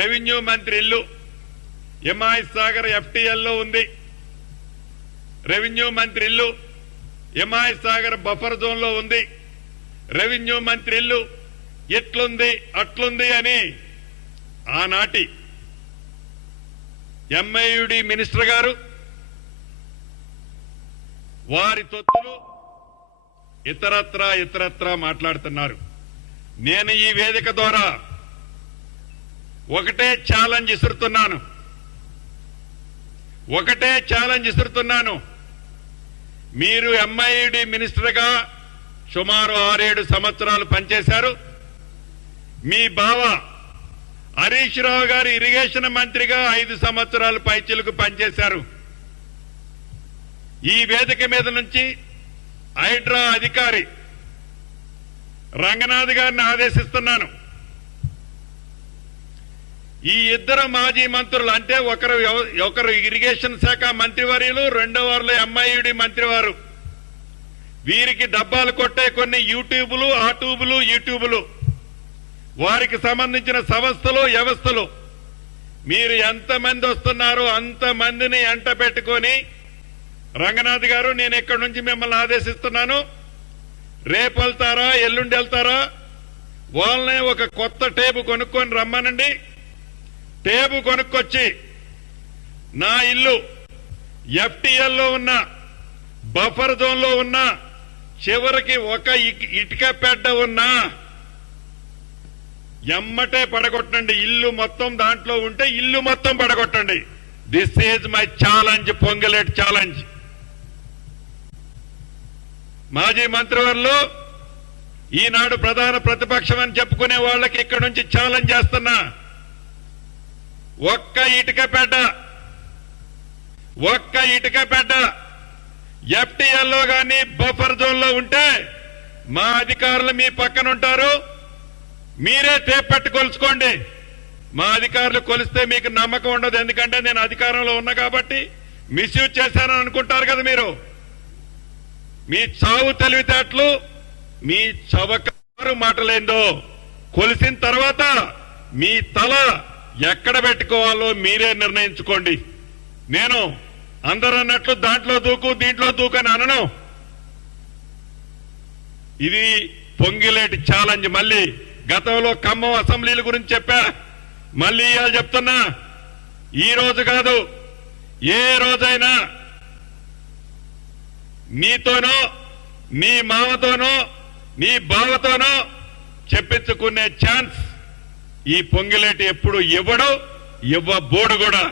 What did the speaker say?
revenue మంత్రి ఇల్లు MI Sagar ఎఫ్టీఎల్లో ఉంది రెవెన్యూ మంత్రి ఇల్లు ఎంఐ సాగర్ బఫర్ జోన్లో ఉంది రెవెన్యూ మంత్రి ఇల్లు ఎట్లుంది అట్లుంది అని ఆనాటి ఎంఐయుడి మినిస్టర్ గారు వారి తొత్తులు ఇతరత్రా ఇతరత్రా మాట్లాడుతున్నారు నేను ఈ వేదిక ద్వారా ఒకటే ఛాలెంజ్ ఇసురుతున్నాను ఒకటే ఛాలెంజ్ ఇసురుతున్నాను మీరు ఎంఐడి మినిస్టర్గా సుమారు ఆరేడు సంవత్సరాలు పనిచేశారు మీ బావ హరీష్ రావు గారు ఇరిగేషన్ మంత్రిగా ఐదు సంవత్సరాలు పైచిలకు పనిచేశారు ఈ వేదిక మీద నుంచి హైడ్రా అధికారి రంగనాథ్ గారిని ఆదేశిస్తున్నాను ఈ ఇద్దరు మాజీ మంత్రులు అంటే ఒకరు ఒకరు ఇరిగేషన్ శాఖ మంత్రివర్యులు రెండో వారిలో ఎంఐయుడి మంత్రివారు వీరికి డబ్బాలు కొట్టే కొన్ని యూట్యూబ్లు ఆ ట్యూబులు యూట్యూబ్లు వారికి సంబంధించిన సంస్థలు వ్యవస్థలు మీరు ఎంతమంది వస్తున్నారో అంతమందిని ఎంట పెట్టుకొని రంగనాథ్ గారు నేను ఇక్కడి నుంచి మిమ్మల్ని ఆదేశిస్తున్నాను రేపు వెళ్తారా ఎల్లుండి వెళ్తారా వాళ్ళనే ఒక కొత్త టేపు కొనుక్కొని రమ్మనండి టేబు కొనుక్కొచ్చి నా ఇల్లు ఎఫ్టిఎల్లో ఉన్న బఫర్ జోన్లో ఉన్న చివరికి ఒక ఇటుక పెడ్డ ఉన్నా ఎమ్మటే పడగొట్టండి ఇల్లు మొత్తం దాంట్లో ఉంటే ఇల్లు మొత్తం పడగొట్టండి this is my challenge Ponguleti challenge మాజీ మంత్రివర్లు ఈనాడు ప్రధాన ప్రతిపక్షం అని చెప్పుకునే వాళ్ళకి ఇక్కడ నుంచి ఛాలెంజ్ చేస్తున్నా ఒక్క ఇటుక పెట్ట ఒక్క ఇటుక పెట్ట ఎఫ్టీఎల్లో కానీ బఫర్ జోన్లో ఉంటే మా అధికారులు మీ పక్కన ఉంటారు మీరే చేపట్టి కొలుచుకోండి మా అధికారులు కొలిస్తే మీకు నమ్మకం ఉండదు ఎందుకంటే నేను అధికారంలో ఉన్నా కాబట్టి మిస్యూజ్ చేశానని అనుకుంటారు కదా మీరు మీ చావు తెలివితేటలు మీ చవకారు మాటలేందో కొలిసిన తర్వాత మీ తల ఎక్కడ పెట్టుకోవాలో మీరే నిర్ణయించుకోండి నేను అందరూ అన్నట్లు దాంట్లో దూకు దీంట్లో దూకు అని అనను ఇది పొంగిలేటి ఛాలెంజ్ మళ్ళీ గతంలో ఖమ్మం అసెంబ్లీల గురించి చెప్పా మళ్ళీ ఇవాళ చెప్తున్నా ఈ రోజు కాదు ఏ రోజైనా నీతోనో నీ మామతోనో నీ బావతోనో చెప్పించుకునే ఛాన్స్ ఈ పొంగిలేటి ఎప్పుడు ఇవ్వడు ఇవ్వబోడు కూడా